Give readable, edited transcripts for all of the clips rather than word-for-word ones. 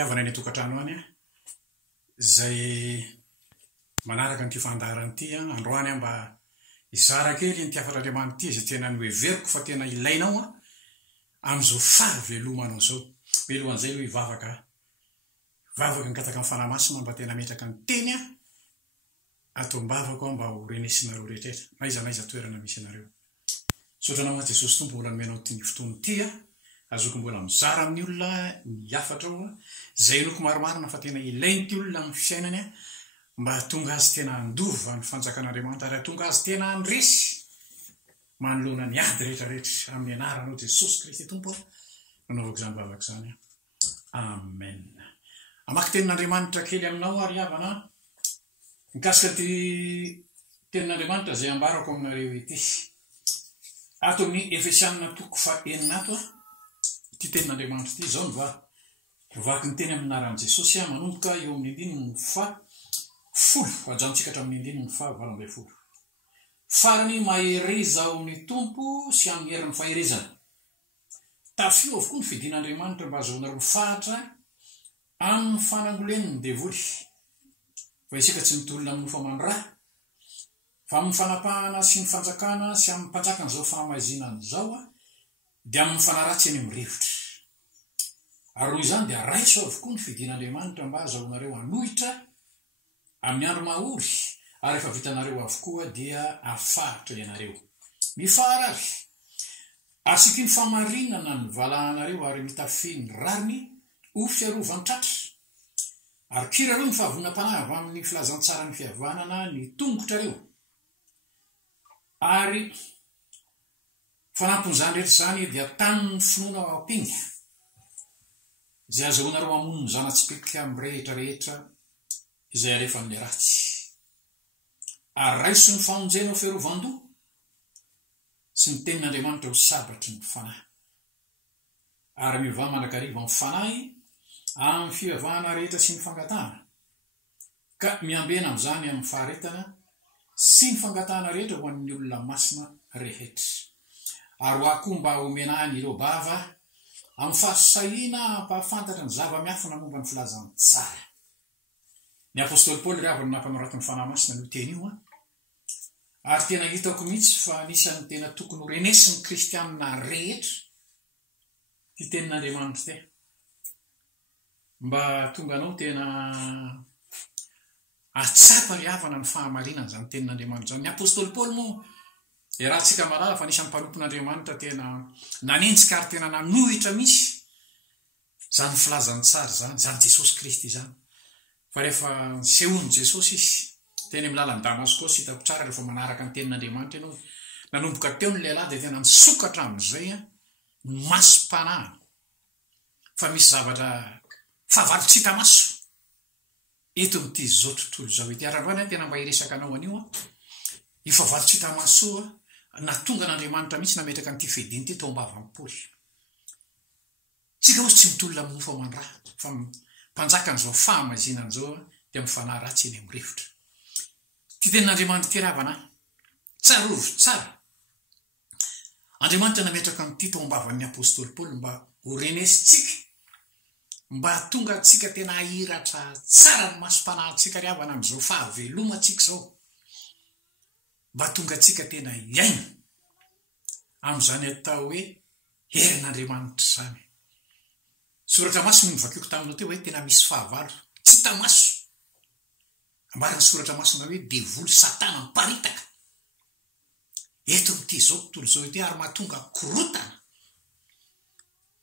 riavana ny tokantrano any zay manaraka ny fandaharany ity androany mba izara kely ny tiafatr'Andriamanitra ity zay tena ny hoe veriko fa tena ilainao am'izao fahavelomanao zao belohan'izay aloha ivavaka nikataka amin'ny fanahy masina mba tena metraka ny teny atombavako mba ho renesinareo rehetraretra naiza toerana misy anareo sotrana moa Jesosy Tompo mbola nomenao ty fotoana ity azoko mbola mizara amin'ny olona ny afatra ao zay loko maromarina fa tena ilainy ty olona amin'ny fiainany mba tonga azy tena andova ny fanjakan'Andriamanitra ary tonga azy tena andresy manoloana ny ady rehetrarehetra amin'ny anaranao Jesosy Kristy Tompo nanaovako izany vavaka izany amen. Amaky tenin'Andriamanitra kely aminao ary havana mikasika ty tenin'Andriamanitra zay ambarako aminareo ity ato amin'ny Efesianina 4:9 ity tenin'Andriamanitra ity zao vaky ny teny amin'ny anaran'i Jesosy manomboka eo amin'ny andininy 10 ajanontsika hatramin'ny andininy 12. Farany mahereza ao amin'ny Tompo sy amin'ny herin'ny faherezana. Tafio avokoa ny fidin'Andriamanitra mba azahoanareo fahatra amin'ny fanangolen'ny devoly. Fa isika tsy mitolona amin'ny famandraha fa amin'ny fanapahana sy ny fanjakana sy amin'ny mpanjakana zao fahamazinany zao dia amin'ny fanaratsy eny amin'ny rivotra. Ary noho izany dia raiso avokoa ny fidin'Andriamanitra mba azahoanareo anohitra amin'ny andro mahory ary efa vitanareo avokoa dia afahatra ianareo. Mifarary asiky ny famarinana ny valahanareo ary mitafy ny rariny ho fiarovany tratra. Ary kirareo ny fahavonam-panahy avy amin'ny filazantsara ny fihavanana ny tongotrareo. Ary fanampon'izany rehetra zany dia tamin'ny finoana ampinga izay azahoanareo hamono ny zanatsipika amin'ny rehetrarehetra izay alefa amin'ny ratsy. Ary raiso ny famonjena ho fiarovan-doha sy ny tenin'Andriamanitra ho sabatry ny fanahy. Ary mivà manakariva amin'ny fanahy amin'ny fivavahana rehetra sy ny fangatahana ka miambena amin'izany amin'ny faharetana sy ny fangatahana rehetra ho an'ny olona masina rehetra. Ary hoakoa mba homenahany ireo bava amin'ny fahasahiana mpahafantatra ny zava-miafina momba ny filazany tsara. Ny apôstôly Paoly ravany nampanoratiny fanahy masina no teny io ary tena hitako mihitsy fa anisan'ny tena tokony ho renesin'ny kristianina rehetra ty tenin'Andriamanitra ty mba tonga anao tena atsapa ry havana ny fahamarinana zany tenin'Andriamanitra zany. Ny apôstôly Paoly moa rahantsika malala fa anisan'ny mpanompon'Andriamanitra tena nanenjika ary tena nanohitra misy zany filazany tsara zany Jesosy Kristy zany. Fa rehefa sehoiny Jesosy izy teny amin'ny lalany Damaskosy hitako tsara rehefa manaraka ny tenin'Andriamanitra ianao nanomboka teo ny lehilahy dia tena nisokatra amin'izay masom-panahy fa misy zavatra fahavalo tsy hita maso eto amin'ity zao tontolo zao ity. Ary androany tena mba hiresaka anao anio ifavalo tsy hita maso natonga n'Andriamanitra mihitsy nametraka n'ity fediny ity tao ambavampoly. Tsika ozy tsy mitolona amin'ny mofo aman-draha fa mpanjaka n'izao fahamazinany zao dia mifanahy ratsy eny amin'ny rivotra. Ty tenin'Andriamanitra ty ravana tsarovy tsara. Andriamanitra nametraka n'ity tao ambavan'ny apôstôly Paoly mba ho renesitsika mba tonga atsika tena ahiratra tsara ny masom-panahintsika ry havana amin'izao fahavelomantsika zao. Mba tonga atsika tena iaina amin'izany atao hoe herin'Andriamanitra zany. Soratra maso no nivakiako taminao teo hoe tena misy fahavalo tsy hita maso. Ambarany soratra masona hoe devoly satana miparitaka eto amin'ity zao tontolo zao ity ary mahatonga korotana.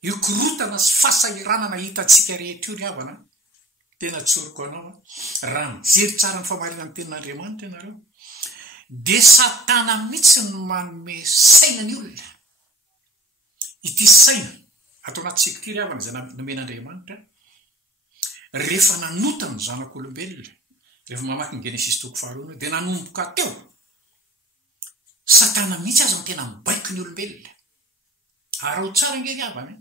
Io korotana sy fahasahiranana hitantsika rehetra io ry havana tena tsoriko anao raha mijery tsara ny famarinany tenin'Andriamanitra ianareo dia satana mihitsy no manome saina ny olona. Ity saina atao anatsika ity ry havana izay nomen'Andriamanitra rehefa nanotana ny zanak'olombelona. Rehefa mamaky ny Genesis 2:2 dia nanomboka teo satana mihitsy aza no tena mibaiko ny olombelona. Ary ao tsara ngery havana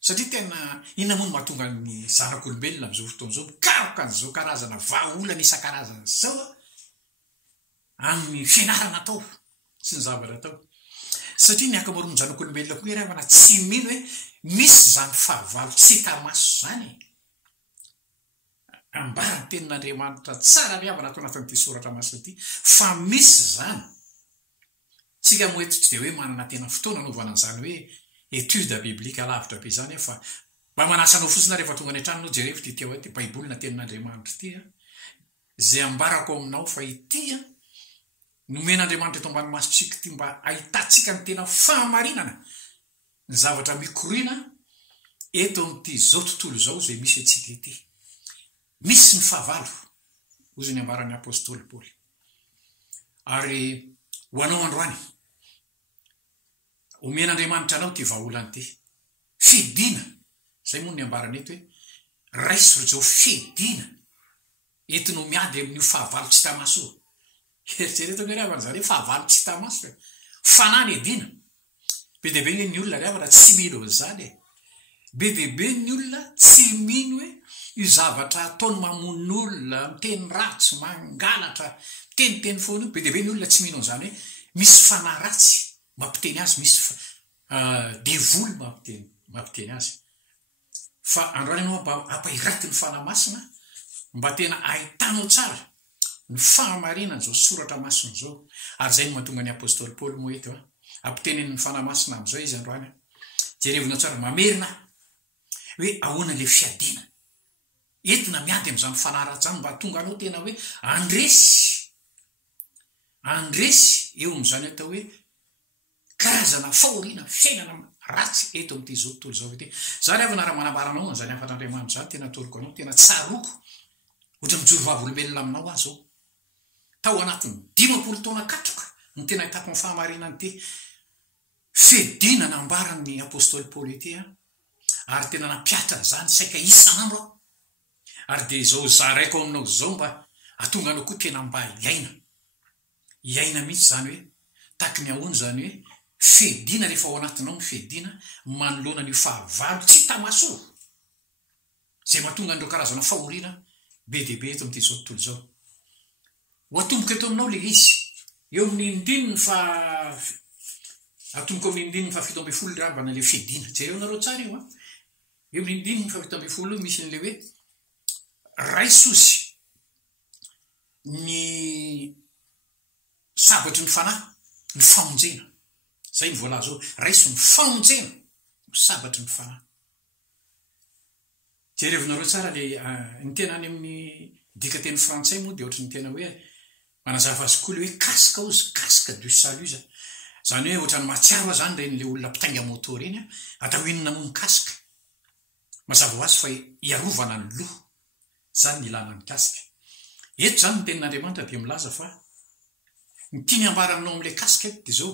satria tena inona moa no mahatonga ny zanak'olombelona amin'izao fotoana izao mikaroka an'izao karazana vahaolana isan-karazana zao amin'ny fianarana atao sy ny zavatra atao. Satria ny ankamaroan'ny zanak'olombelona koa ry havana tsy mino hoe misy zany fahavalo tsy hita maso zany. ambara ny tenin'Andriamanitra tsara miavana atao anatin'ity soratra masina ity fa misy zany tsika moeto tsy dia hoe manana tena fotoana anaovana an'izany hoe étude biblique lavitra be zany fa mba manasanao fotsiny rehefa tonga any an-tranonao jerevy ty tia hoe ty baibolina tenin'Andriamanitra ity zay ambarako aminao fa ity nomen'Andriamanitra eto ambany masitsika ty mba ahitantsika ny tena fahamarinana ny zavatra mikorina eto amin'ity zao tontolo zao zay misy atsika ity misy ny fahavalo ozy ny ambaran'ny apôstôly Paoly ary ho anao androany omen'Andriamanitra anao ty vahaolany ty fidina zay moa ny ambarany eto hoe raiso zao fidina ety no miady amin'io fahavalo tsy tamaso eritrereto ny ravana zany hoe fahavalo tsy tamaso fanany edina be deabe ny olona ravana tsy mino zany be deabe ny olona tsy mino hoe io zavatra ataony mamon'olona miteny ratsy mangalatra teniteny foana be deabe ny olona tsy mino zany hoe misy fanahy ratsy mampiteny azy misy devoly mampiteny azy fa androany anao mba ampahiraty ny fanahy masina mba tena ahitanao tsara ny fahamarinana zao soratra masina zao ary zay no mahatonga ny apôstôly Paoly moa eto ampitenen'ny fanahy masina am'izao izy androany jerevinao tsara mamerina hoe ahoana le fiadina entina miady am'izany fanahy ratsy zany mba tonga anao tena hoe andresy eo am'izany atao hoe karazana fahoriana fiainana ratsy eto amin'ity zao tontolo zao ity zany avy na raha manabaranao zany afat'Andriamanitra zany tena toroko anao tena tsaroko ohatra mijoro vavolombelona aminao azy zao tao anatin'ny 10 taona katroka ny tena hitako ny fahamarinany ty fedina nambaran'ny apôstôly Paoly ity ary tena nampiatra zany saika isan'andro ary de zao zaraiko aminao zao mba atonga anao koa tena mba iaina mihitsy zany hoe taky ny ahoany zany hoe fedina rehefa ao anatinao ny fedina manoloana ny fahavalo tsy tamaso zay mahatonga andreo karazana fahoriana be deabe eto amin'ity zao tontolo zao ho atomboka eto aminao le izy eo amin'ny indininy fa atomboka amin'ny indininy fa 17 ravana le fedina jereo nareo tsara io eo amin'ny indininy fa 17 misy n'le hoe raisozy ny sabatry ny fanahy ny famonjena zay ny voalaza zao raiso ny famonjena ny sabatry ny fanahy jerevinareo tsara le ny tena any amin'ny dika teny frantsay moa de ohatra ny tena hoe manazava azy koa le hoe casque ozy casque du salut zany hoe ohatra ny matsiaro zany renyle olona mpitainga moto reny atao inona moa ny casque mazava ho azy fa iarovana ny loha zany ny ilana ny casque eto zany ny tenin'Andriamanitra dia milaza fa ny tiany ambara aminao am'le casque eto de zao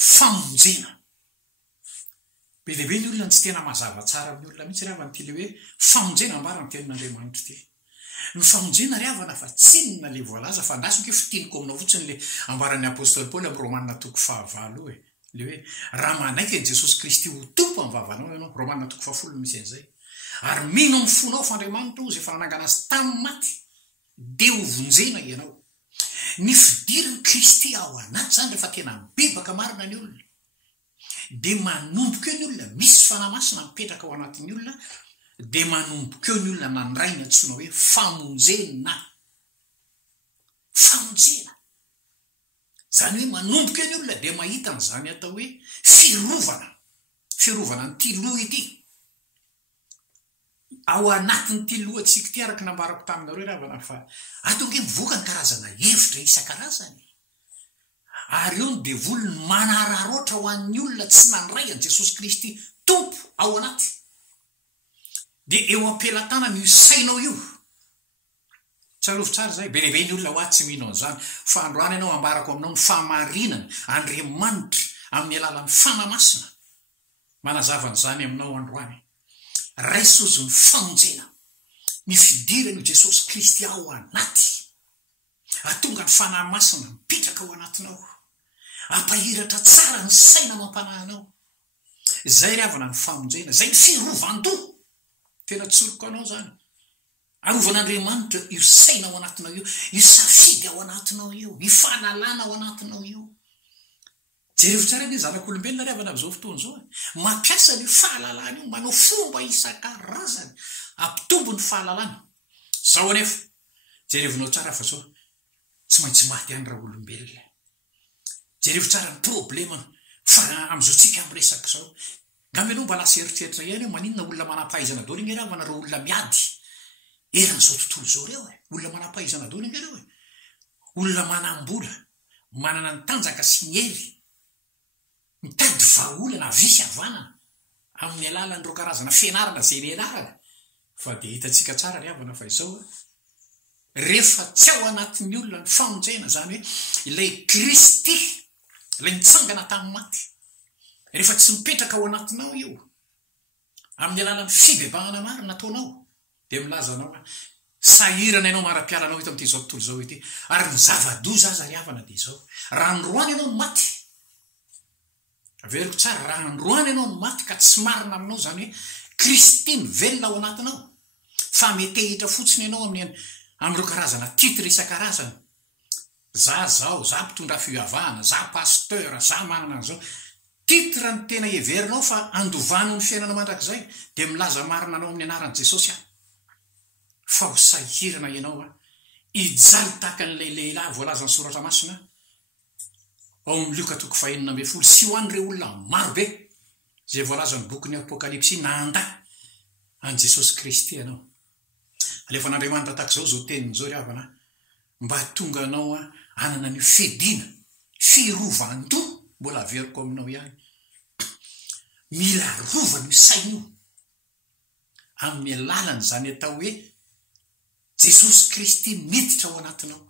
famonjena be deabe ny olona tsy tena mazava tsara amin'ny olona mihitsy ravana ty le hoe famonjena ambara ny tenin'Andriamanitra ty ny famonjena ravana fa tsinona le voalaza fa ndasiko hoe fitiniko aminao fotsiny le ambaran'ny apôstôly Paoly amin'ny Romanina 9:20 le hoe raha manaiky ny Jesosy Kristy ho tompo amin'ny vavanao ianao Romanina 10:10 misy an'izay ary mino amin'ny fonao fa Andriamanitra ozy efa nanangana azy tamin'ny maty de ho vonjena ianao ny fidiriny Kristy ao anaty zany rehefa tena mibebaka marina ny olona de manomboka eo ny olona misy fanahy masina mipetraka ao anatin'ny olona de manomboka eo ny olona nandraina antsona hoe famonjena zany hoe manomboka eo ny olona de mahita n'izany atao hoe firovana ny ty loha ity ao anatin'ny ty loha tsika ty araky nambarako taminareo ravana fa atonge mivoaka ny karazana hevitra isan-karazany ary eo ny devoly ny manararoatra ho an'ny olona tsy nandray an Jesosy Kristy tompo ao anaty de eo ampelatana io sainao io tsarovy tsara zay be lehibe ny olona ho tsy mino an'izany fa androany ianao ambarako aminao ny fahamarinana Andriamanitra amin'ny alalan'ny fanahy masina manazava n'izany aminao androany raisozy ny famonjena ny fidirany Jesosy Kristy ao anaty atonga ny fanahy masina mipitraka ao anatinao ampahiratra tsara ny saina mampanahinao zay ravana ny famonjena zay ny firovandoha tena tsoroko anao zany arovan'Andriamanitra io saina ao anatinao io io safidy ao anatinao io io fahalalana ao anatinao io jerevo tsara ny zanak'olombelona ravana am'izao fotoana zao mampiasa ny fahalalana io manao fomba isan-karazany ampitombo ny fahalalana zao anefa jerevinao tsara fa zao tsy maintsy maty any raha olombelona jerevo tsara ny problemany fa am'izao tsika am resaka zao ngambe anao mba lasa eritreritra ihany eo maninona olona manam-pahaizana dolo ingerava nareo olona miady eran'izao tontolo zao reo e olona manam-pahaizana dolo ingereo e olona manam-bola manana ny tanjaka sy ny hery mitady vaolana visy avanana amin'ny alalan'ireo karazana fianarana zay nianarana fa de hitatsika tsara ry havana fa izao rehefa tsy ao anatin'ny olona ny famonjena zany hoe ilay kristy ilay nitsangana tamin'ny maty rehefa tsy mipetraka ao anatinao io amin'ny alalan'ny fibebahana maro nataonao de milazanao sahirana ianao mara-pialanao ito am'ty zao tontolo zao ity ary ny zava-doza aza ry havana de izao raha androany ianao ny maty averiko tsara raha androany ianao ny maty ka tsy marina aminao zany hoe kristy ny velona ao anatinao fa metehitra fotsiny ianao am'ireo karazana titre isan-karazany zao za mpitondra fivavahana za pasteur za manana an'izao titre ny tena heverinao fa andovano ny fiainana mandrakizay de milaza marina anao amin'ny anaran'i Jesosy fa ho sahirana ianao ijaly tahaka an'ilay lehilahy voalaza ny soratra masina ao amin'ny Luka 9:40 sy ho an'ireo olona marobe zay voalaza ny boky ny apokalipsy nanda an Jesosy Kristy ianao alefa n'Andriamanitra tahak'izao zao teniny zao ry havana mba tonga anao anana ny fedina firovan-do mbola averiko aminao ihany mila rovany ny sainio amin'ny alalany zany atao hoe Jesosy Kristy miditra ao anatinao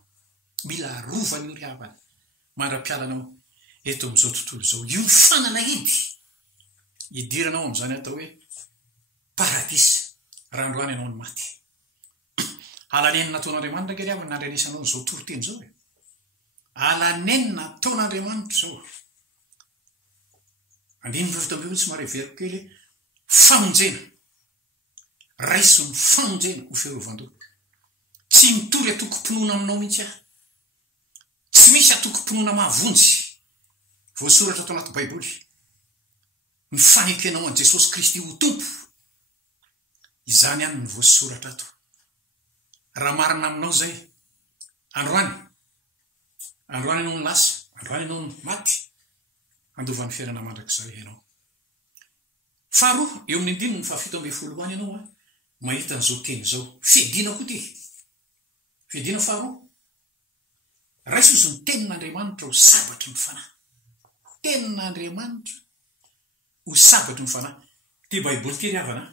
mila rovany io ry havana mandra-pialanao eto am'izao tontolo zao io ny fanalahidy idiranao am'izany atao hoe paradisa raha androany ianao ny maty alanenina ataon'Andriamanitra nge ry havana nandrenesanao n'izao toroteny zao alanenina ataon'Andriamanitra zao andiny fivitambe tsy mare veriko kely famonjena raiso ny famonjena ho fiarovan-do tsy mitory atoko-pinoana aminao mihitsy tsy misy atoko-pinoana mahavonjy voasoratra ato anaty baiboly ny fanekenao an Jesosy Kristy ho tompo izany any ny voasoratra ato raha marina aminao zay androany ianao ny lasa androany ianao ny maty andovan'ny fiainana mandrakizay ianao faharoa eo amin'ny andininy ny 7:10 any ianao mahita n'izao teny zao fidina koa ty fidina faharoa raiso izy ny tenin'Andriamanitra ho sabatry ny fanahy tenin'Andriamanitra ho sabatry ny fanahy ty baiboly ty ry havana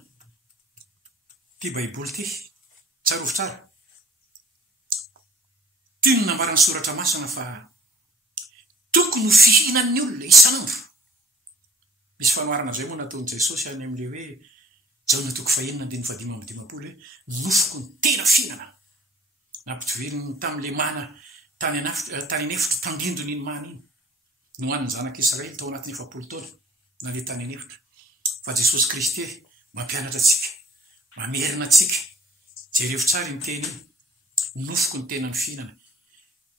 ty baiboly ty tsarovo tsara ty ny nambarany soratra masina fa tokony ho fihinan'ny olona isan'andro misy fanoarana zay moa nataon'i Jesosy any amin'le hoe Jaona 5:15 hoe nofoko ny tena fihinana nampitoviriny tam'le mana tany anefitra tandindony iny mana iny no hoan'ny zanak'Israely tao anatin'ny 70 taona na le tany anefitra fa Jesosy Kristy mampianatra atsika mamerina atsika jerevo tsara ny teny iny nofoko ny tena ny fihinana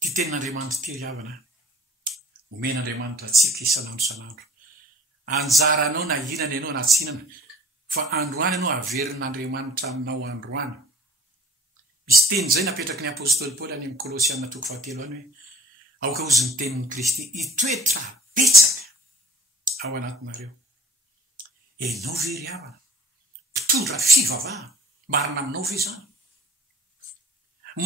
ty tenin'Andriamanitra ty ry havana omen'Andriamanitra atsika isan'andro anjaranao na hinana ianao na tsy hinana fa androany ianao averin'Andriamanitra aminao androany misy teny zay napetraky ny apôstôly Paoly any amin'ny Kolosiana 3:7 any hoe aoka ozy ny tenin'ny Kristy itoetra betsaka ao anatinareo ianao ve ry havana mpitondra fivavahana marina aminao ve zany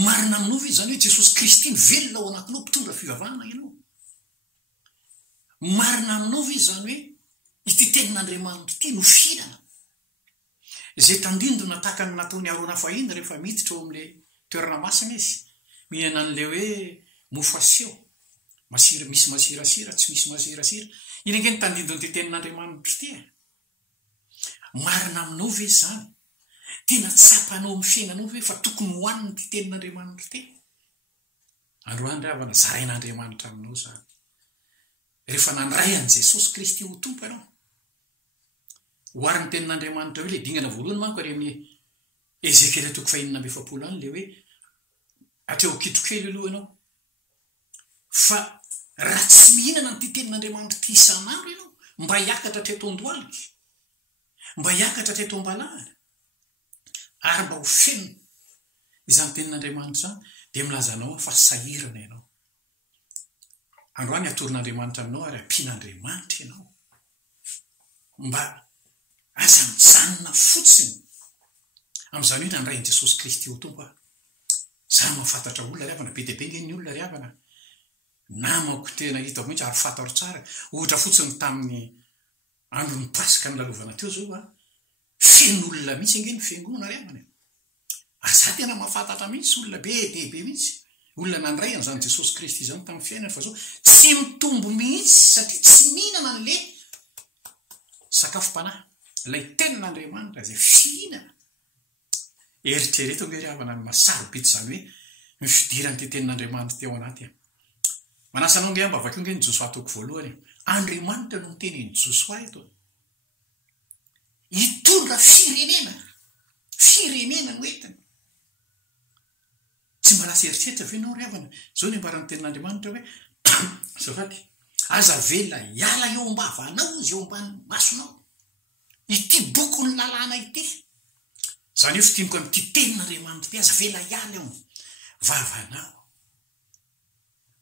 marina aminao ve zany hoe Jesosy Kristy ny velona ao anatinao mpitondra fivavahana ianao marina aminao ve zany hoe ity tenin'Andriamanitra ity no fihinana zay tandindona tahaka ny nataony arona fahiny rehefa miditra ao amin'le toerana masina izy mihinana an'le hoe mofaseo masira misy masirasira tsy misy masirasira iny nge ny tandindony ty tenin'Andriamanitra ty marina aminao ve zany tena tsapanao amin'ny fiainanao ve fa tokony hoaniny ty tenin'Andriamanitra ty androany ry havana zarain'Andriamanitra aminao zany rehefa nandray an Jesosy Kristy ho tompo ianao hoariny tenin'Andriamanitra hoe le dingana voalohany manko ary amin'ny Ezekiel 5:70 any le hoe atreo kitrokely aloha ianao fa raha tsy mihinana ny ty tenin'Andriamanitra ty isan'andro ianao mba hiakatra treto andohaliky mba hiakatra treto ambalahana ary mba ho fenona izany tenin'Andriamanitra zany dia milazanao fa sahirana ianao. Androany atoron'Andriamanitra aminao ary ampian'Andriamanitra ianao mba aza mijanona fotsiny amin'izany hoe nandrain' Jesosy Kristy ho tompo aho. Za mahafantatra olona ry havana, be dia be nge ny olona ry havana, namako tena hitako mihitsy ary fantaro tsara, ohatra fotsiny tamin'ny andron'ny Pasika nilalovana teo zao feno olona mihitsy nge ny fiangonana ry havana. Aza tena mahafantatra mihitsy olona be dia be mihitsy, olona nandray an'izany Jesosy Kristy izany tamin'ny fiainana, fa zao tsy mitombo mihitsy satria tsy mihinana an'le sakafom-panahy, ilay tenin'Andriamanitra izay fihinana. Eritrereto nge ry havana ny masarobidy izany hoe ny fidirany ty tenin'Andriamanitra teo anaty. Manasa anao nge mba avakeo nge ny Josoa atoko voalohany. Andriamanitra no tenin'ny Josoa eto. Hitondra firenena no entiny. Tsy malasa eritreritra ve nao ry havana? Zao ny ambaran'ny tenin'Andriamanitra hoe zafady, aza vela hiala eo am-bavanao izy eo ambany masonao. Ity bokon'ny lalàna ity. Zany io fitimiko amin'ity tenin'Andriamanitra ity, aza vela hiala eo vavanao.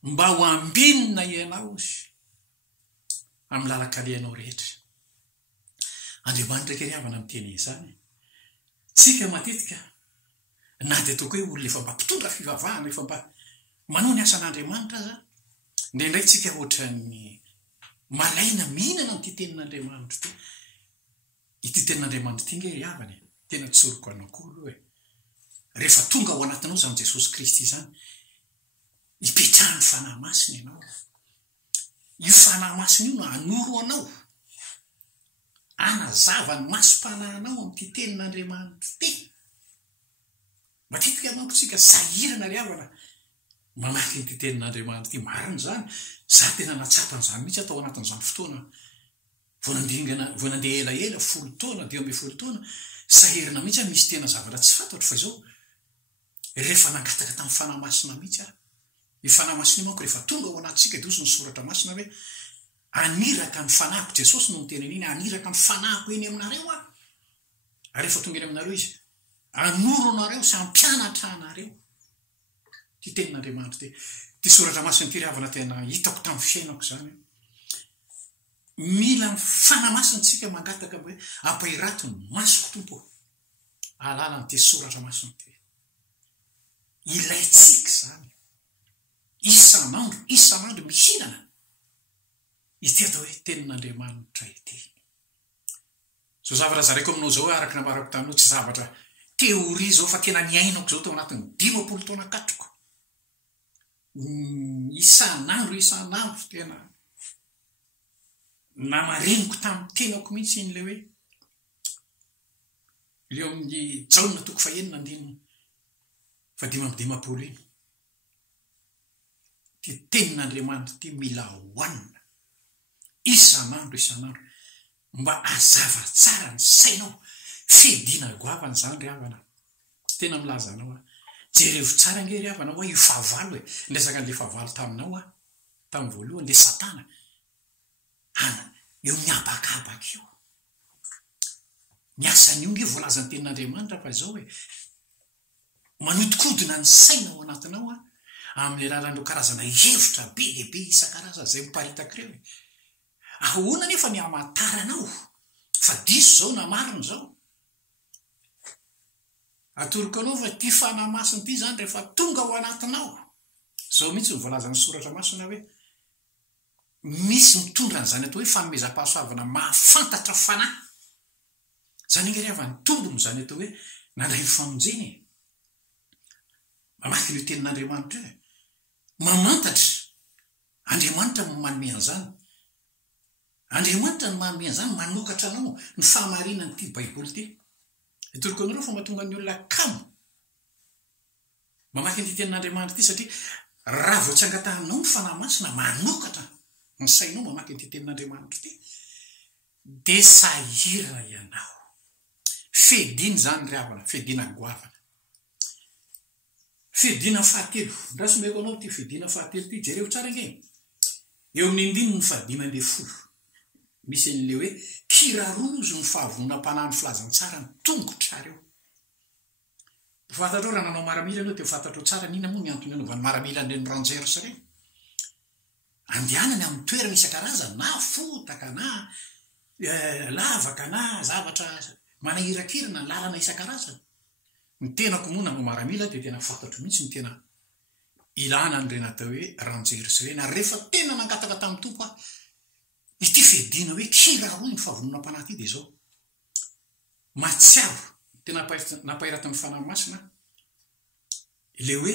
Mba ho ambinina ianao izy amin'ny lalakalehanao rehetra. Andriamanitra kely havana miteny izany. Tsika matetika na dia toko hoe olona efa mba mpitondra fivavahana, efa mba manao ny asan'Andriamanitra aza, indraindray tsika ohatran'ny malaina mihinana n'ity tenin'Andriamanitra ity. Ity tenin'Andriamanitra ity nge ry havana, tena tsoroko anakolo hoe rehefa tonga ao anatinao zany Jesosy Kristy zany, hipetrahany fanahy masina ianao. Io fanahy masina io no anoro anao, anazava ny masom-panahinao amin'ity tenin'Andriamanitra ity. Matetika mankotsika sahirana ry havana mamaky n'ity tenin'Andriamanitra ity. Marina zany, za tena natsapan'izany mihitsy atao anatin'izany fotoana vao nandeha elaela 10 taona, 12 taona, sahirana mihitsy misy tena zavatra tsy fantatro. Fa izao rehefa nangataka tamin'ny fanahy masina mihitsy aho. Io fanahy masina manko rehefa tonga ao anatsika dia osy ny soratra masina hoe aniraka ny fanahiko, Jesosy no miteny an'iny, aniraka ny fanahiko eny aminareo aho. Ary rehefa tonga eny aminareo izy, anoro anareo sy ampianatra anareo. Ty tenin'Andriamanitra ty. Ty soratra masina ty ry havana tena hitako tamin'ny fiainako zany. Mila fanahy masina tsika mangataka hoe ampahirato ny masoko tompo. Alala n'ity soratra masina ty. Ilaitsika zany. Isan'andro mihinana ity atao hoe tenin'Andriamanitra ity. So zavatra zaraiko aminao zao araka namarako taminao tsy zavatra teoria zao fa tena niainako zao tao anatin'ny 15 taona katroko. Isan'andro tena namareniko tamin'ny tenako mihitsy in'le hoe leo amin'ny jaona toko fahenina andininy fa 5 iny. Ty tenin'Andriamanitra ty mila hoanina isan'andro mba azava tsara ny sainao. Fedina goavana zany ry havana. Tena milaza anao jerevo tsara nge ry havana hoe io fahavalo ndresaka an'le fahavalo taminao tamin'ny voalohany le Satana eo miabakabaka io. Ny asan'io nge voalaza ny tenin'Andriamanitra fa zao hoe manodikodina ny saina ao anatinao amin'ny alalan'ireo karazana hevitra be dia be isan-karazana izay miparitaka ireo. Ahoana nefa ny hamantaranao fa diso zao na marina zao. Atoroko anao fa ty fanahy masina ity zany rehefa tonga ao anatinao. Zao mihitsy ny voalaza ny soratra masina hoe misy mitondra an'izany atao hoe fanomezam-pahasoavana mahafantatra fanahy. Zany nge ry havana ny tombony zany atao hoe nandray ny famonjeny. Mamaky ny tenin'Andriamanitra io mamantatra. Andriamanitra no manome an'izany. Andriamanitra no manome an'izany, manokatra anao ny fahamarinany ity Baiboly ity. Itoroko anareo fa mahatonga ny olona kamo mamaky ny tenin'Andriamanitra ity satria raha vao tsy angatahanao ny fanahy masina manokatra ny sainao mamaky ny tenin'Andriamanitra ity dia sahirana ianao. Fedina zany ry havana, fedina goavana. Fedina fahatelo. Rasomeko anao ty fedina fahatelo ty jereo tsara nge. Eo amin'ny 5:10. Misy an'le hoe kirarozo ny fahavonam-panahy ny filazantsara ny tongotra reo. fantatrao raha nanao maramila anao dia fantatrao tsara nina moa miantony anaovany maramila nireny rangers reny andehanany amin'ny toerana isan-karazany na fotaka na lavaka na zavatra manahirakirana lalana isan-karazany ny tenako moa nanao maramila dia tena fantatro mihitsy ny tena ilana nireny atao hoe rangers reny ary rehefa tena nangataka tamin'ny tompo a ity fedina hoe kiraroy ny fahavonona ty dia zao matsiaro tena nampahiratan'ny fanahy masina le hoe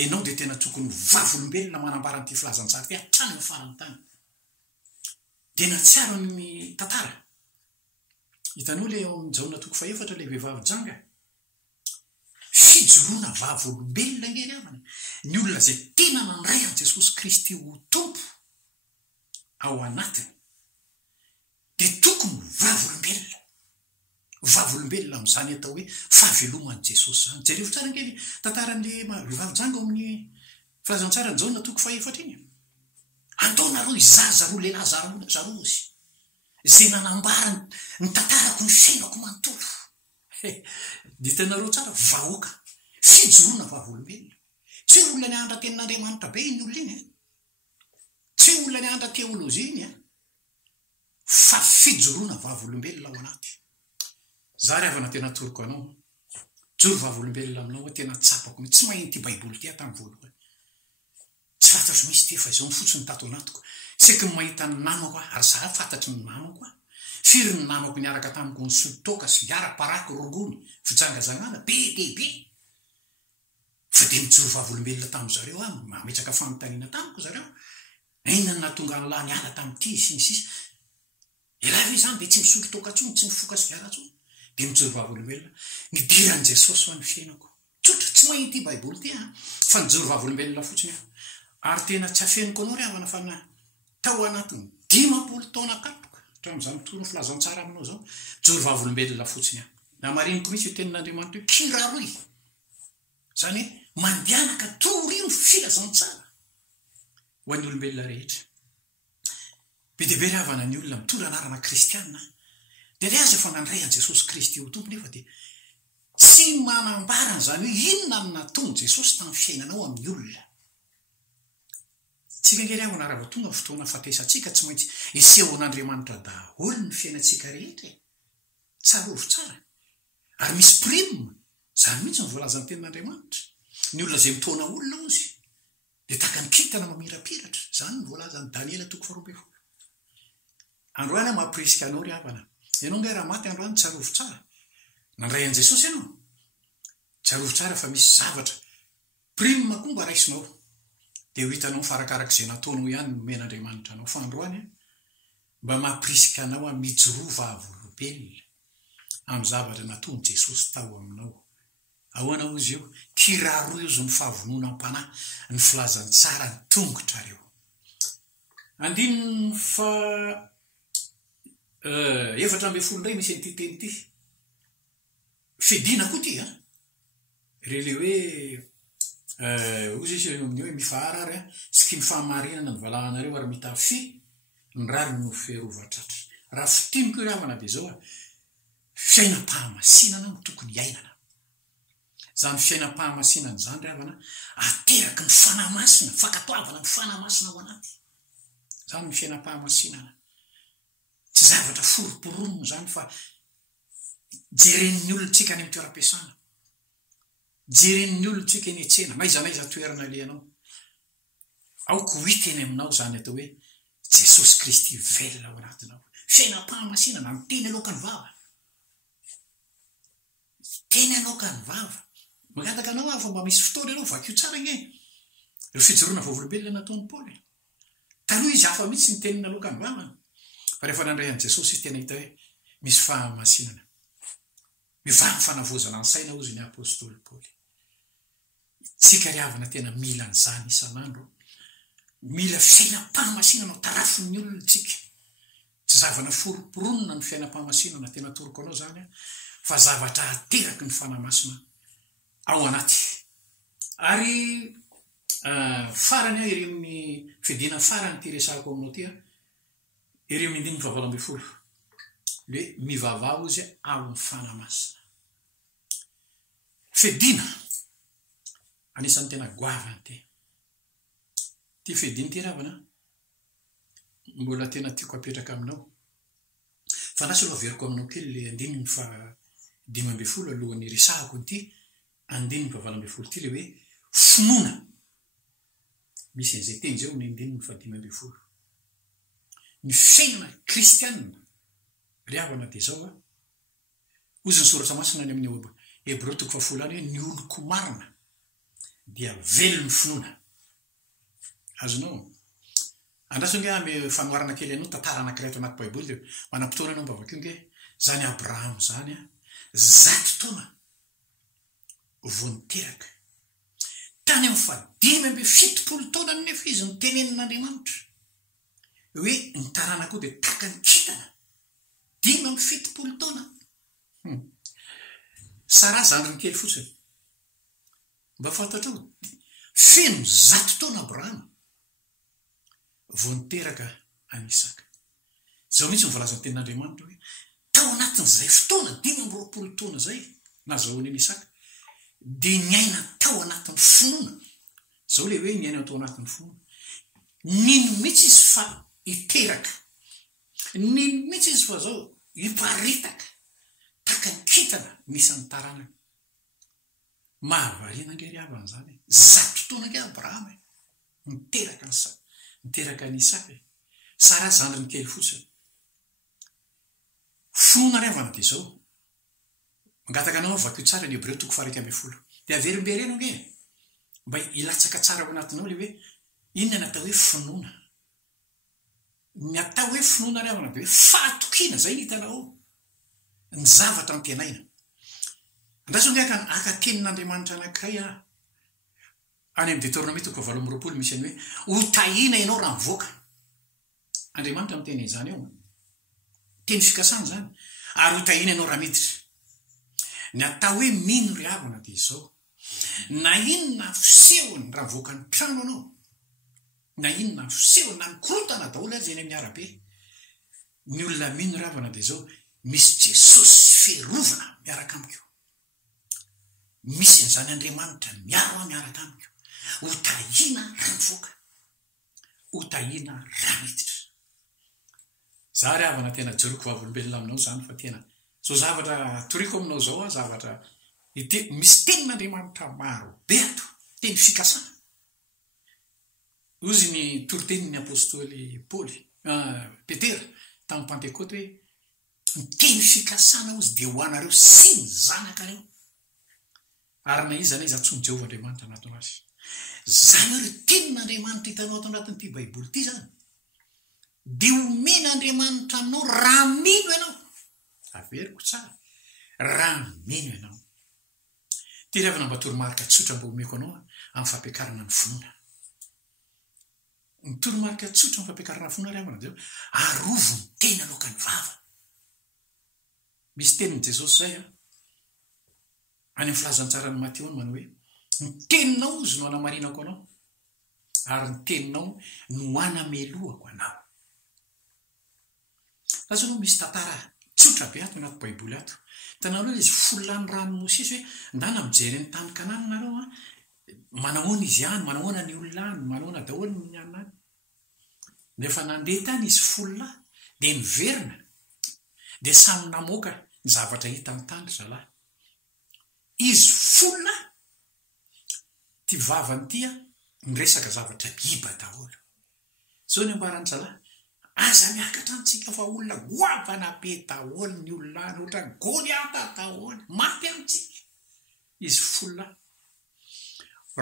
enao dia tena tokony vavolombelona manambaran'ity filazantsara ty hatrany ny farany tany dia natsiaro ny tantara hitanao le ao amin'ny jaona toko faefatra le vehivavy janga fijoroana vavolombelona ngely avana ny olona zay tena nandray an Jesosy Kristy ho tompo ao anatiny dia tokony vavolombelona amin'izany atao hoe fahaveloman'i Jesosy zany jereo tsara ngely tantaran'le vehivavy janga ao amin'ny filazantsara ny jaona toko faefatra iny andaonareo izaza roa lehilahy zarozy zay nanambara ny tantarako ny fiainako manontolo ditanareo tsara vahoaka fijoroana vavolombelona tsy olona ny andra tenin'Andriamanitra be iny olona iny tsy olona ny andra teolojia iny fa fijoroana vavolombelona ao anaty zary avana tena toroko anao joro vavolombelona aminao tena tsapako tsy mahay ty baiboly ty tamin'ny voalohany tsy fantatro misy ty fa izao ny fotsiny tato anatiko seky ny mahita ny namako ary za fantatry ny namako firy ny namako niaraka tamiko ny sotoka sy gara-paraky rongony fijangazangana be dehibe fa dia mijoro vavolombelona tamin'ny zareo mametraka fanontaniana tamiko zareo inona ny nahatonga ny lahy niala tamin'ity sy ny sisa ilahy zany dia tsy misotro toka tsony tsy mifoka sy gara tsony dia mijoro vavolombelona ny diran'i Jesosy ho an'ny fiainako tsotra tsy mahita ty baiboly ty fa nijoro vavolombelona fotsiny ary tena tsy afeniko anao ry havana fa tao anatiny 10 taona katoka hatramin'izany tono filazantsara aminao zao joro vavolombelona fotsiny namariniko mihitsy ho tenin'Andriamanitra hoe kiraroy zany hoe mandianaka torino filazantsara ho an'ny olombelona rehetra be dia be ry havana ny olona mitondra anarana kristianina dia le aza efa nandray an Jesosy Kristy ho tompo nefa dia tsy manambarana zany hoe inona ny nataony Jesosy tamin'ny fiainanao amin'ny olona tsika ngery avana raha vao tonga ny fotoana fatesantsika tsy maintsy eseho an'Andriamanitra daholo ny fiainantsika rehetra tsarovy tsara ary misy prime zany mihitsy ny voalazan'ny tenin'Andriamanitra ny olona zay mitona olona ozy dia taka ny kintana mamirapiratra zany ny voalazan'ny Daniela 2:12 androany mampirisika anao ry havana ianao nge raha maty androany tsarovy tsara nandray an Jesosy ianao tsarovy tsara fa misy zavatra prime koa mba raisinao dia ho hitanao farakarak' izay nataonao ihany nomen'Andriamanitra anao fa androany mba mampirisika anao mijoroa vavolombelona amin'ny zavatra nataony Jesosy tao aminao ahoana izy io kiraro izy ny fahavonona am-panahy ny filazantsara ny tongotra reo andininy fa 7 ndray misy an'ity teny ity fidina koa ty re le hoe ozy isy amin'ny hoe mifaharary sy mifahamarinana ny valahanareo ary mitafy ny rary no ferovatratra raha fitimiko io havana dia zao fiainam-pahamasinana no tokony iainana zany fiainam-pahamasinana zany ry havana ateraky ny fanahy masina fakatoavana ny fanahy masina ao anaty zany ny fiainam-pahamasinana tsy zavatra foroporonona zany fa jeren'ny olontsika any amin'ny toeram-piasana jeren'ny olontsika eny etsena maizanaiza toerana lehanao aoko hiteny aminao zany atao hoe Jesosy Kristy velona ao anatinao fiainam-pahamasinana ny teny aloakany vava teny aloakany vava magataka anao fa mba misy fotoana ianao vakio tsara nge eo fijoroana vavolombelona nataony Paoly taloha izy hafa mihitsy ny tenina aloakany vavana fa rehefa nandray an Jesosy izy tena hita hoe misy fahamasinana mivamy fanavozana ny saina ozy ny apôstôly Paoly tsika ry havana tena mila an'izany isan'andro mila fiainam-pahamasinana tarafin'ny olontsika tsy zavana foroporonona ny fiainam-pahamasinana tena toroko anao zany fa zavatra ateraky ny fanahy masina ao anaty ary farany ireo amin'ny fidina farany ty resako aminao ty ireo amin'ny 19 le mivavao izy ao amin'ny fanahy masina Fedina anisan'ny tena goavany ty fedina ty ravana mbola tena tiako apetraka aminao fa nasy aloha averiko aminao kely le 5:10 alohan'ny resahako ty 5:20 ty le hoe finoana misy an'izay teny zay ny 5:10 ny fiainana kristianina riavana dia zao ozy ny soratra masina any amin'ny Hebreo 10 hoe ny oloko marina dia velon'ny finoana azonao andrasonge ame fanoarana kely anao tantara anankiray ato anaty baiboly manam-potoana anao mbavakio nge zany Abraham zany 100 taona vao niteraka tany amin'ny 70 taona nefa izy nitenenin'Andriamanitra hoe ny taranako dia taka ny kitana 70 taona sara zandriny kely fotsiny mba fantatrao feno 100 taona Abraham vao niteraka any Isaka zao mihitsy mivolaza ny tenin'Andriamanitra hoe tao anatin'izay fotoana 20 taona zay nazahoany Isaka dia niaina tao anatin'ny finoana zao le hoe niaina tao anatin'ny finoana nino mihitsy izy fa iteraka nino mihitsy izy fa zao iparitaka taka ny kitana misy ny tarana mahavariana nge riavana zany 100 taona nge Abraham niteraka ny Isaka sara zandriny kely fotsiny finoana riavana dia zao mangataka anao vakio tsara ny Hebreo 10:20 dia averimbereno nge mba ilatsaka tsara ao anatinao le hoe inona natao hoe finoana ny atao hoe finoana riavana dia hoe fahatokiana zay hitanao ny zavatra ny tenaina andrasonge aka tenin'Andriamanitra anankiray any amin'ny Deutéronomie 9:20 misy any hoe hotahina ianao raha mivoaka Andriamanitra miteny izany eo teny fikasana zany ary hotahina ianao raha miditra ny atao hoe mino riavana dia izao na inona fisehony raha mivoaka ny trano anao na inona fisehony na mikorotana daholo azy eny amin'ny arabe ny olona mino riavana dia izao misy Jesosy ferovana miaraka amiko misy n'izany Andriamanitra miaro miaraka amiko hotahina raha mivoaka hotahina raha miditra za riavana tena jeroko vavolombelona aminao zany fa tena so zavatra toriko aminao zao zavatra misy tenin'Andriamanitra maro be ato teny fikasana ozy ny toritenin'ny apôstôly Paoly Petera tamin'ny Pentekote hoe ny teny fikasana ozy dia ho anareo sy ny zanakareo ary na izy iza tsony Jehovah Andriamanitra anatona azy zany hoe tenin'Andriamanitra hitanao ato anatin'ity baiboly ity zany dia omena Andriamanitra aminao raha mino ianao averiko tsara raha mino ianao ty riavana mba toromarika tsotra mba omeko anao amin'ny fampiakarana ny finoana ny toromarika tsotra amin'ny fampiakarana ny finoana riavana dia arovo ny tena aloka ny vava misy tenin' Jesosy zay any amin'ny filazantsarany Mateo any manao hoe ny teninao izy no hanamarinako anao ary ny teninao no hanamelohako anao azo no misy tantara tsotra be ato anaty baiboly ato tanao aloha izy folany rano Mosesy hoe ndana mijery ny tany Kanana nareo manahoana izy any manahoana ny olona any manahoana daholo ny any nefa nandeha tany izy folona dia miverina dia samy namoaka ny zavatra hita ny tany zalahy izy folona ty vavany tya nyresaka zavatra biba daholo zao ny ambarany zalahy aza miakatra antsika fa olona goavana be daholo ny olona any ohatra Goliata daholo maty amintsika izy folona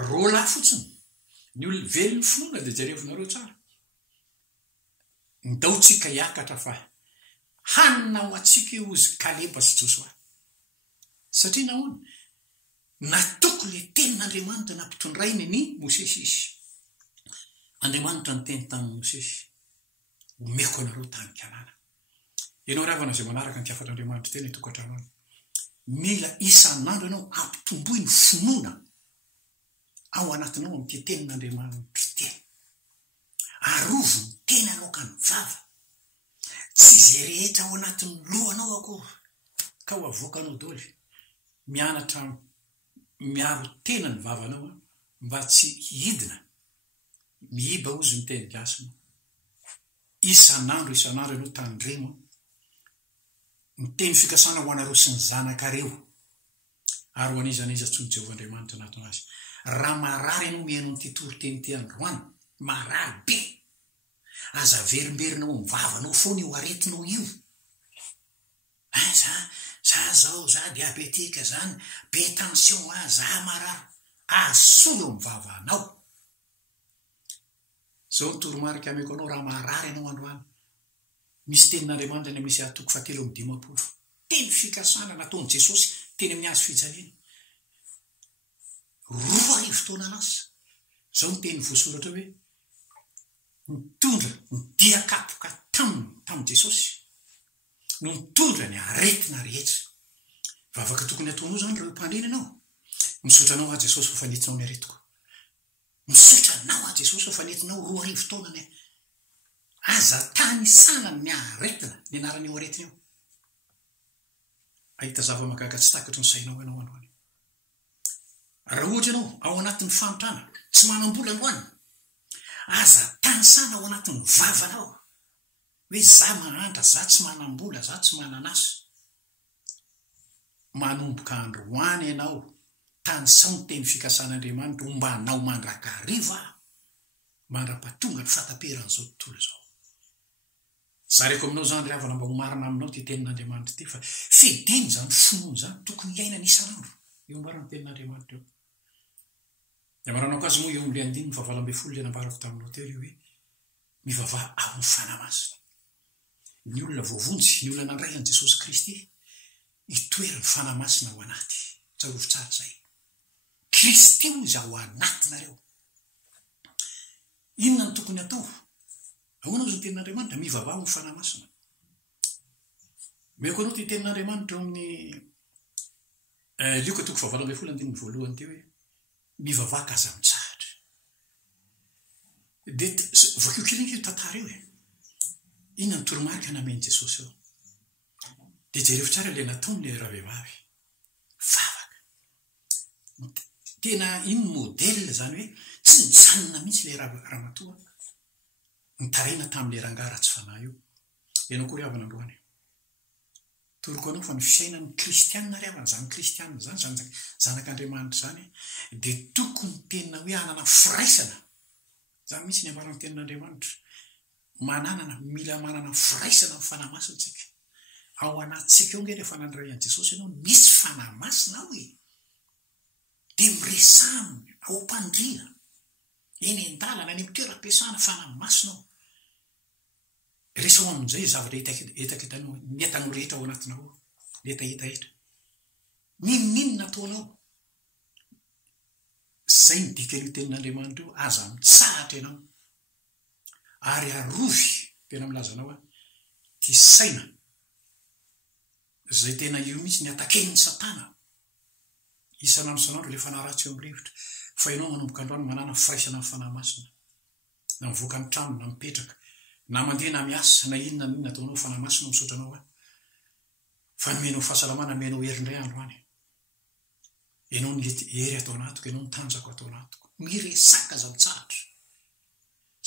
rola fotsiny ny olona velony finoana dia jerevinareo tsara ndaotsika hiakatra fa hanina ho atsika ozy Kaleba sy Josoa satria nahoana natoko le tenin'Andriamanitra nampitondrainy ny Mosesy izy Andriamanitra ny teny tamin'ny Mosesy omeko anareo tany Kanana ianao riavana zay manaraka ny tiafatr'Andriamanitra teny tokantrano any mila isan'andro ianao ampitomboy ny finoana ao anatinao amin'ity tenin'Andriamanitra teny arovo ny tena aloka ny vava tsy izay rehetra ao anatin'ny lohanao akory ka ho avoakanao daholo mianatra miaro tena ny vavanao mba tsy hidina miiba ozy ny teny gasina isan'andro ianao tandremo ny teny fikasana ho anareo sy ny zanakareo ary ho an'izaniza tsony Jehovahandriamanitra anato azy raha marary ianao mihaino nyity toro-teny ty androany marary be aza verimberinao mivavanao foana io aretinao io za diabetika zany be tension za marary asolo mivavanao zao ny toromarika ameko anao raha marary ianao androany misy tenin'Andriamanitra ny misy atoko 7:50 teny fikasana nataon'i Jesosy teny amin'ny hazo fijaliana 2 fotoana lasa zao ny teny voasoratra hoe mitondra ny diakapoka tamin'i Jesosy no mitondra ny aretina rehetra vavaka tokony ataonao zany raha mpandrina ianao misotra anao a Jesosy fa fanetinao ny aretiko misotra anao a Jesosy fa fanetinao 2 fotoana ny aza tany sanany ny aretina ny anaran'io aretina io ahita zava-mahagaga tsy takatry ny sainao ianao androany raha ohatra ianao ao anatin'ny fanotrana tsy manam-bola androany aza tany sana ao anatin'ny vavanao hoe za mahantra za tsy manam-bola za tsy mananasa manomboka androany ianao tany sao ny teny fikasan'Andriamanitra mba anao mandrakariva mandra-patonga ny fataperan'izao tontolo zao zareko aminao zany ry havana mba ho marina aminao ty tenin'Andriamanitra ty fa fideny zany finoany zany tokony iaina n'isan'andro eo mbarany tenin'Andriamanitra eo de maranao kazy moa eo am'le 9:20 le nambarako taminao teo hoe mivavaha ao ny fanamasina ny olona voavonjy ny olona nandray an' Jesosy Kristy itoerany fanamasina ao anaty tsarovitsara zay Kristy io izy ao anatinareo inona ny tokony atao ahoana zo ny tenin'Andriamanitra mivavaha ao ny fanamasina meko anao ty tenin'Andriamanitra eo amin'ny Lioka 7:21 teo hoe mivavaha ka aza mitsahatra de vakio kilika io tantara io inona ny toromarika nameny Jesosy eo de jereo tsara le nataony le ravehivavy vavaka tena iny modèle zany hoe tsy nijanona mihitsy le ramatoa nitaraina tamin'le rangara tsy fanahy io ianao koa ry havana androany toroko anao fa ny fiainan'ny kristianina ry havana zany kristianina zany zanak'Andriamanitra zany de tokony tena hoe anana firaisana zany mihitsy ny ambarany tenin'Andriamanitra mila manana firaisana ny fanamasintsika ao anatsika eo nge rehefa nandray an' Jesosy ianao misy fanamasina ao de miresaminy ao mpandrina eny an-dalana any toeram-piasana fanamasina ao resao amin'izay zavatra etakitanao ny entanao rehetra ao anatinao le etaetaetra ninona ataonao zay ny dikany tenin'Andriamanitra io aza mitsahatra ianao ary arovy tena milazanao ty saina zay tena io mihitsy ny ataken'ny Satana isan'andro san'andro le fanaratsy eo am'rivotra fa ianao manomboka androany manana firaisana amin'ny fanamasina na mivoaka ny trano na mipetraka na mandeha na miasa na inona ninona ataonao fanamasina misaotra anao fa nomenao fahasalamana menao herindray androany ianao ny hery atao anatoko ianao ny tanjako atao anatoko miresaka aza mitsahatra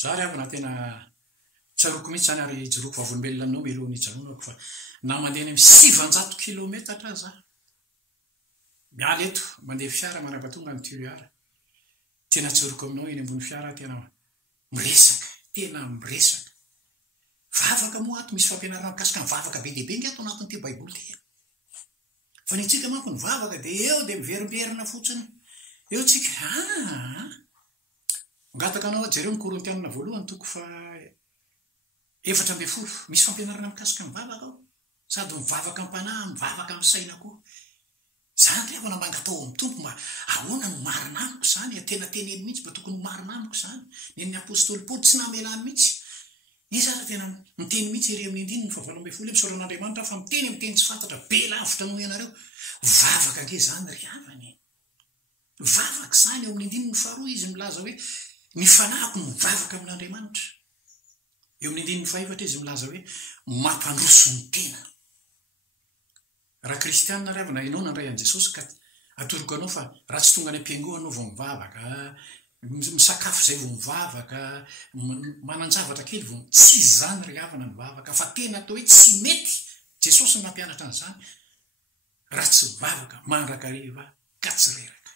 za ry havana tena tsaroko mihitsy zany ary jiroko vavolombelona aminao melohany ijanonako fa na mandeha ny 700 kilometatra za miala eto mandeha fiara manapatonga ny tiliara tena tsaroko aminao eny ambony fiara tena miresaka tena miresaka vavaka moa ato misy fampianarana mikasika ny vavaka be dehibe nge ato anatin'ity baiboly ty fa ny tsika manko ny vavaka de eo de miverimberina fotsiny eo tsika ngataka anao jereo ny Korintianina voalohany 4:4 misy fampianarana mikasika ny vavaka ao sady mivavaka am-panahy mivavaka amin'ny saina koa zany ry havana mangatao amin'ny tompo mba ahoana no marina amiko zany tena teneny mihitsy mba tokony marina amiko zany nen'ny apôstôly Paoly tsy namelany mihitsy izy aza tena miteny mihitsy ery amin'ny 9:20 misaoran'Andriamanitra fa miteny amin'ny tsy fantatra be lavitra noho ianareo vavaka nge zany ry havany vavaka zany eo amin'ny 9:2 izy milaza hoe ny fanahiko mivavaka amin'Andriamanitra eo amin'ny 9:4 izy milaza hoe mampandroso ny tena raha kristianina ry havana ianao nandray an' Jesosy ka atoroko anao fa raha tsy tonga any am-piangoana anao vao mivavaka misakafo zay vao mivavaka manan-javatra kely vao tsy zany ry havana mivavaka fa tena atao hoe tsy mety jesosy ny mampianatra an'izany raha tsy mivavaka mandrakariva ka tsy reraka.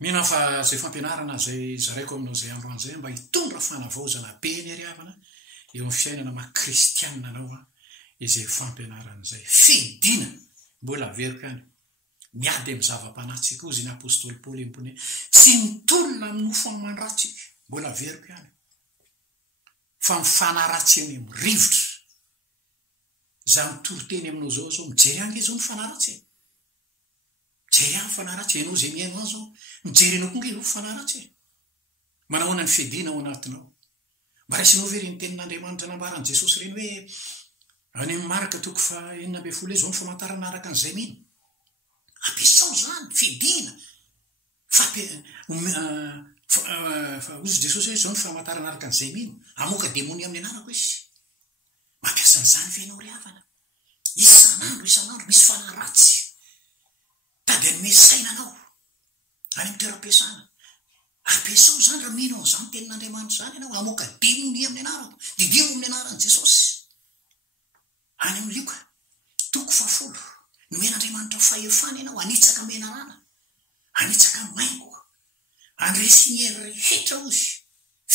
Mihina fa zay fampianarana zay zaraiko aminao zay androany zay mba hitondra fanavaozana be ny ry havana eo amin'ny fiainana maha-kristianina anao izay fampianarana zay fidina mbola averika any miady amin'ny zava-panahy koa izy ny apôstôly Paoly empony tsy mitolona amin'ny nofo amin'ny mandratsy mbola averiko ihany fa mifanaratsy eny amin'ny rivotra za mitoroteny aminao zao mijery ange zao mifanaratsy mijery any mifanaratsy ianao zay miaino azy zao mijery anao koa nge mifanaratsy manahoana ny fidina ao anatinao mba raisinao very ny tenin'Andriamanitra nambaran'i Jesosy reny hoe any amin'ny marika toko fa 9 zao ny famantarana araka an'izay mino ampiasao zany fidina ozy Jesosy hoe zao ny famantarana araka an'izay mino amoaka demony amin'ny anarako izy mampiasa an'izany venao ry havana isan'andro misy fanaratsy tady any mesaina anao any amin'ny toeram-piasana ampiasao zany raha mino an'izany tenin'Andriamanitra zany ianao amoaka demony amin'ny anarako didimo amin'ny anaran'i Jesosy any amin'ny Lioka toko 10 nomen'Andriamanitra fahefana ianao anitsaka menarana anitsaka maingo andresy ny hery rehetra ozy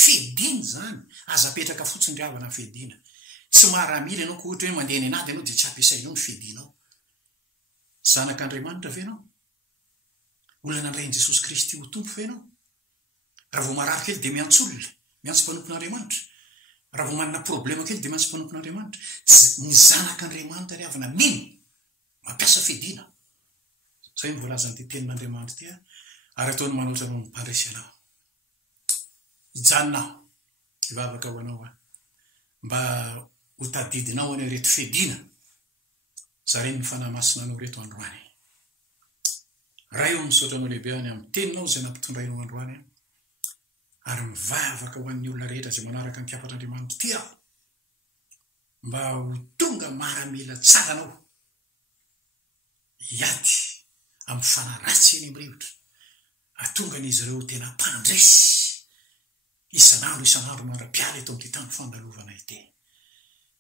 fidina zany aza-petraka fotsiny ry havana fidina tsy maharamila ianao ko ohatra hoe mandeha ny anady ianao dia tsy ampiasainao ny fidinao zanak'Andriamanitra ve ianao olona nandrain'i Jesosy Kristy ho tompo ve ianao raha vao marary kely dia miantso olona miantso mpanompon'Andriamanitra raha vao manana problema kely dia miantso mpanompon'Andriamanitra ny zanak'Andriamanitra ry havana mino mampiasa fidina zay mivolaza ny tenin'Andriamanitra ty ary ataony manoatra anao mipandresy anao hijanonao hivavaka ho anao mba ho tadidinao any reto fidina zareny ny fanahy masina anao reto androany raha eo misaotra anao lehibe any amin'ny teninao zay nampitondrainao androany ary mivavaka ho an'ny olona rehetra zay manaraka ny kiapatr'Andriamanitra ty mba ho tonga maramila tsara anao hiady amin'ny fanaratsy eny amin'ny rivotra atonga n'izy ireo tena mpandresy isan'andro mandra-piala eto amin'ity tany fandalovana ity.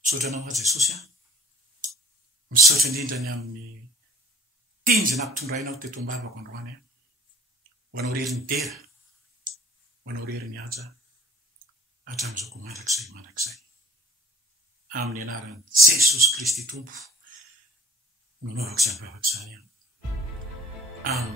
Misaotra anao a Jesosy misaotra indrindra ny amin'ny teny zay nampitondrainao teto am-bavako androany ho anao rery ny dera ho anao rery ny aja hatramin'izao koa mandrakizay amin'ny anaran'i Jesosy Kristy tompo no naovaka izany vavaka izany. Amen.